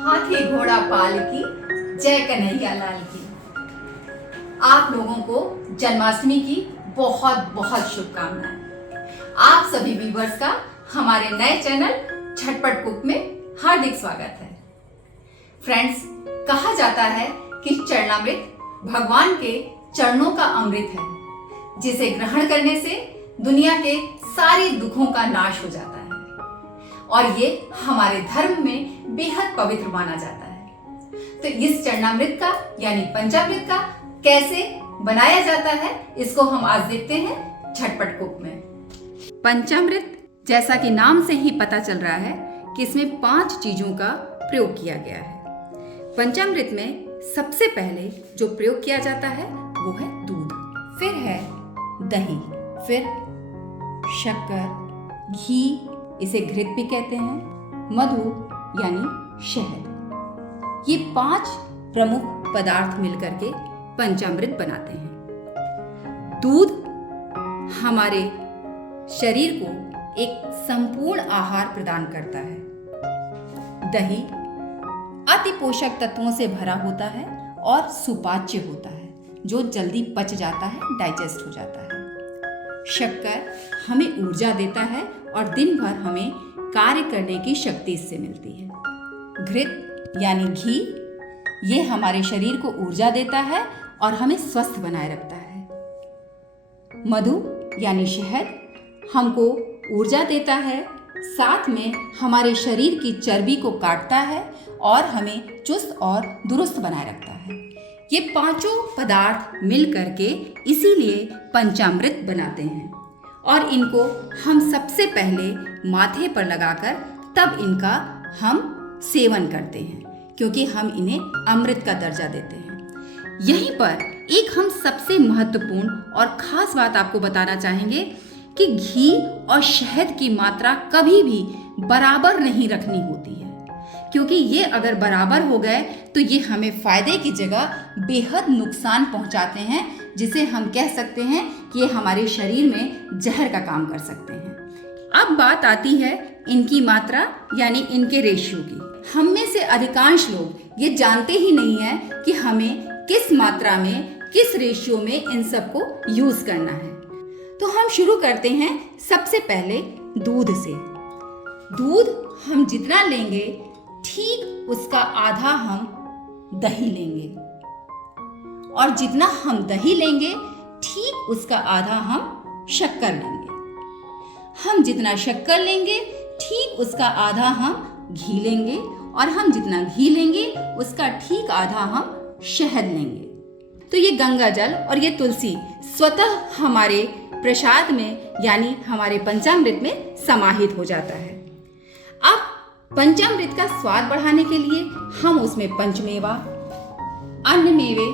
हाथी घोड़ा पाल की, जय कन्हैया लाल की। आप लोगों को जन्माष्टमी की बहुत बहुत शुभकामनाएं। आप सभी व्यूवर्स का हमारे नए चैनल झटपट कुक में हार्दिक स्वागत है। फ्रेंड्स, कहा जाता है कि चरणामृत भगवान के चरणों का अमृत है, जिसे ग्रहण करने से दुनिया के सारे दुखों का नाश हो जाता है और ये हमारे धर्म में बेहद पवित्र माना जाता है। तो इस चरणामृत का यानी पंचामृत का कैसे बनाया जाता है, इसको हम आज देखते हैं झटपट कुक में। पंचामृत, जैसा कि नाम से ही पता चल रहा है कि इसमें 5 चीजों का प्रयोग किया गया है। पंचामृत में सबसे पहले जो प्रयोग किया जाता है वो है दूध, फिर है दही, फिर शक्कर, घी, इसे घृत भी कहते हैं, मधु यानी शहद। ये 5 प्रमुख पदार्थ मिलकर के पंचामृत बनाते हैं। दूध हमारे शरीर को एक संपूर्ण आहार प्रदान करता है। दही अति पोषक तत्वों से भरा होता है और सुपाच्य होता है, जो जल्दी पच जाता है, डाइजेस्ट हो जाता है। शक्कर हमें ऊर्जा देता है और दिन भर हमें कार्य करने की शक्ति इससे मिलती है। घृत यानी घी, ये हमारे शरीर को ऊर्जा देता है और हमें स्वस्थ बनाए रखता है। मधु यानी शहद हमको ऊर्जा देता है, साथ में हमारे शरीर की चर्बी को काटता है और हमें चुस्त और दुरुस्त बनाए रखता है। ये 5 पदार्थ मिल करके इसीलिए पंचामृत बनाते हैं और इनको हम सबसे पहले माथे पर लगाकर तब इनका हम सेवन करते हैं, क्योंकि हम इन्हें अमृत का दर्जा देते हैं। यहीं पर एक हम सबसे महत्वपूर्ण और खास बात आपको बताना चाहेंगे कि घी और शहद की मात्रा कभी भी बराबर नहीं रखनी होती है, क्योंकि ये अगर बराबर हो गए तो ये हमें फायदे की जगह बेहद नुकसान पहुंचाते हैं, जिसे हम कह सकते हैं कि ये हमारे शरीर में जहर का काम कर सकते हैं। अब बात आती है इनकी मात्रा यानी इनके रेशियो की। हम में से अधिकांश लोग ये जानते ही नहीं है कि हमें किस मात्रा में, किस रेशियो में इन सबको यूज करना है। तो हम शुरू करते हैं सबसे पहले दूध से। दूध हम जितना लेंगे ठीक उसका आधा हम दही लेंगे, और जितना हम दही लेंगे ठीक उसका आधा हम शक्कर लेंगे। हम जितना शक्कर लेंगे ठीक उसका आधा हम घी लेंगे, और हम जितना घी लेंगे उसका ठीक आधा हम शहद लेंगे। तो ये गंगा जल और ये तुलसी स्वतः हमारे प्रसाद में यानी हमारे पंचामृत में समाहित हो जाता है। अब पंचामृत का स्वाद बढ़ाने के लिए हम उसमें पंचमेवा, अन्य मेवे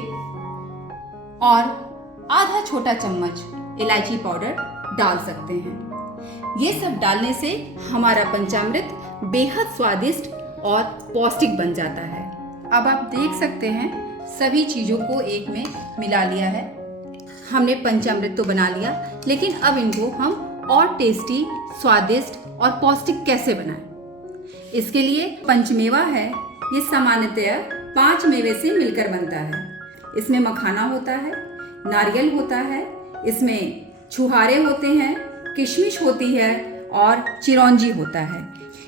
और आधा छोटा चम्मच इलायची पाउडर डाल सकते हैं। ये सब डालने से हमारा पंचामृत बेहद स्वादिष्ट और पौष्टिक बन जाता है। अब आप देख सकते हैं सभी चीज़ों को एक में मिला लिया है। हमने पंचामृत तो बना लिया, लेकिन अब इनको हम और टेस्टी, स्वादिष्ट और पौष्टिक कैसे बनाएं? इसके लिए पंचमेवा है, ये सामान्यतया 5 मेवे से मिलकर बनता है। इसमें मखाना होता है, नारियल होता है, इसमें छुहारे होते हैं, किशमिश होती है और चिरौंजी होता है।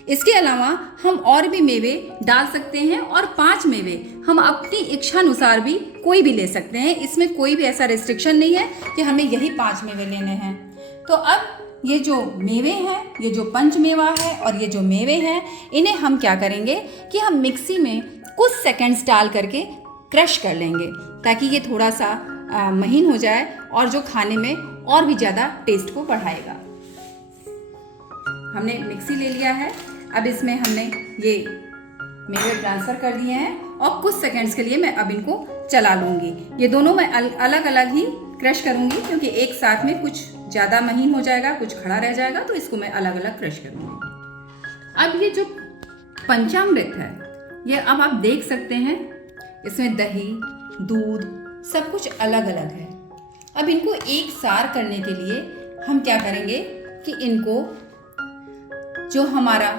इसके अलावा हम और भी मेवे डाल सकते हैं और 5 मेवे हम अपनी इच्छानुसार भी कोई भी ले सकते हैं। इसमें कोई भी ऐसा रिस्ट्रिक्शन नहीं है कि हमें यही 5 मेवे लेने हैं। तो अब ये जो मेवे हैं, ये जो पंचमेवा है और ये जो मेवे हैं, इन्हें हम क्या करेंगे कि हम मिक्सी में कुछ सेकंड्स डाल करके क्रश कर लेंगे, ताकि ये थोड़ा सा महीन हो जाए और जो खाने में और भी ज़्यादा टेस्ट को बढ़ाएगा। हमने मिक्सी ले लिया है। अब इसमें हमने ये मेवे ट्रांसफ़र कर दिए हैं और कुछ सेकंड्स के लिए मैं अब इनको चला लूँगी। ये दोनों मैं अलग अलग ही क्रश करूँगी, क्योंकि एक साथ में कुछ ज़्यादा महीन हो जाएगा, कुछ खड़ा रह जाएगा, तो इसको मैं अलग अलग क्रश करूँगी। अब ये जो पंचामृत है, ये अब आप देख सकते हैं इसमें दही, दूध सब कुछ अलग अलग है। अब इनको एक सार करने के लिए हम क्या करेंगे कि इनको जो हमारा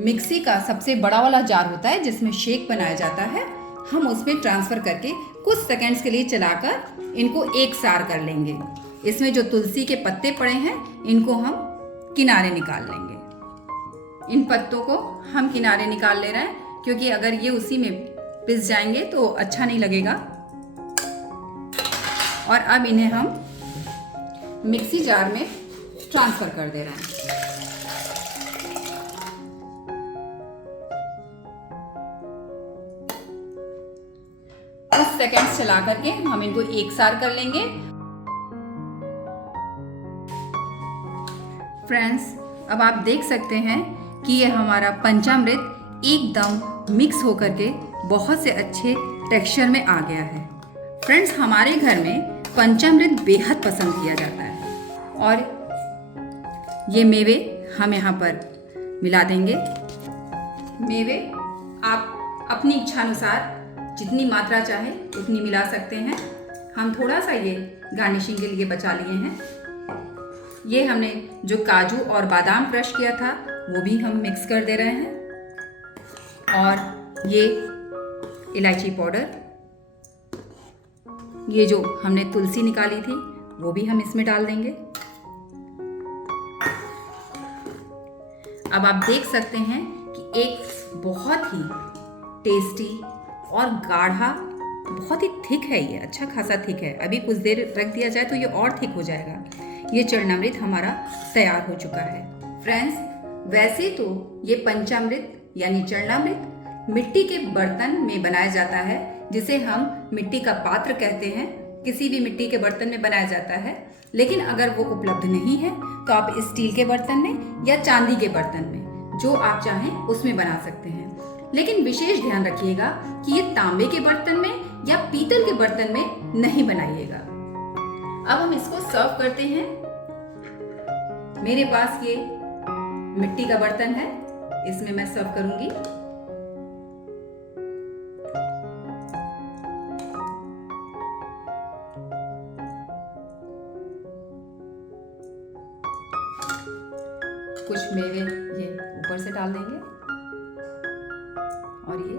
मिक्सी का सबसे बड़ा वाला जार होता है जिसमें शेक बनाया जाता है, हम उसमें ट्रांसफ़र करके कुछ सेकंड्स के लिए चलाकर इनको एक सार कर लेंगे। इसमें जो तुलसी के पत्ते पड़े हैं इनको हम किनारे निकाल लेंगे। इन पत्तों को हम किनारे निकाल ले रहे हैं क्योंकि अगर ये उसी में पिस जाएंगे तो अच्छा नहीं लगेगा। और अब इन्हें हम मिक्सी जार में ट्रांसफ़र कर दे रहे हैं। कुछ सेकंड्स चला करके हम इनको एक सार कर लेंगे। फ्रेंड्स, अब आप देख सकते हैं कि ये हमारा पंचामृत एकदम मिक्स होकर के बहुत से अच्छे टेक्सचर में आ गया है। फ्रेंड्स, हमारे घर में पंचामृत बेहद पसंद किया जाता है और ये मेवे हम यहाँ पर मिला देंगे। मेवे आप अपनी इच्छानुसार जितनी मात्रा चाहे उतनी मिला सकते हैं। हम थोड़ा सा ये गार्निशिंग के लिए बचा लिए हैं। ये हमने जो काजू और बादाम क्रश किया था वो भी हम मिक्स कर दे रहे हैं। और ये इलायची पाउडर, ये जो हमने तुलसी निकाली थी वो भी हम इसमें डाल देंगे। अब आप देख सकते हैं कि एक बहुत ही टेस्टी और गाढ़ा, बहुत ही थिक है, ये अच्छा खासा थिक है। अभी कुछ देर रख दिया जाए तो ये और थिक हो जाएगा। ये चरणामृत हमारा तैयार हो चुका है। फ्रेंड्स, वैसे तो ये पंचामृत यानी चरणामृत मिट्टी के बर्तन में बनाया जाता है, जिसे हम मिट्टी का पात्र कहते हैं। किसी भी मिट्टी के बर्तन में बनाया जाता है, लेकिन अगर वो उपलब्ध नहीं है तो आप स्टील के बर्तन में या चांदी के बर्तन में, जो आप चाहें उसमें बना सकते हैं। लेकिन विशेष ध्यान रखिएगा कि ये तांबे के बर्तन में या पीतल के बर्तन में नहीं बनाइएगा। अब हम इसको सर्व करते हैं। मेरे पास ये मिट्टी का बर्तन है, इसमें मैं सर्व करूंगी। कुछ मेवे ये ऊपर से डाल देंगे और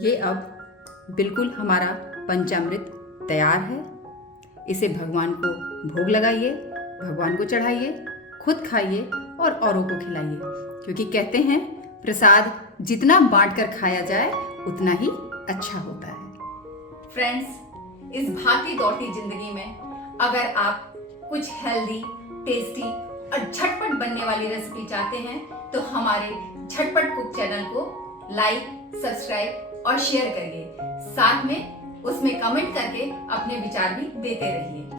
ये अब बिल्कुल हमारा पंचामृत तैयार है। इसे भगवान को भोग लगाइए, भगवान को चढ़ाइए, खुद खाइए और औरों को खिलाइए, क्योंकि कहते हैं प्रसाद जितना बांटकर खाया जाए उतना ही अच्छा होता है। फ्रेंड्स, इस भागती दौड़ती जिंदगी में अगर आप कुछ हेल्दी, टेस्टी और झटपट बनने वाली रेसिपी चाहते हैं तो हमारे झटपट कुक चैनल को लाइक, सब्सक्राइब और शेयर करिए। साथ में उसमें कमेंट करके अपने विचार भी देते रहिए।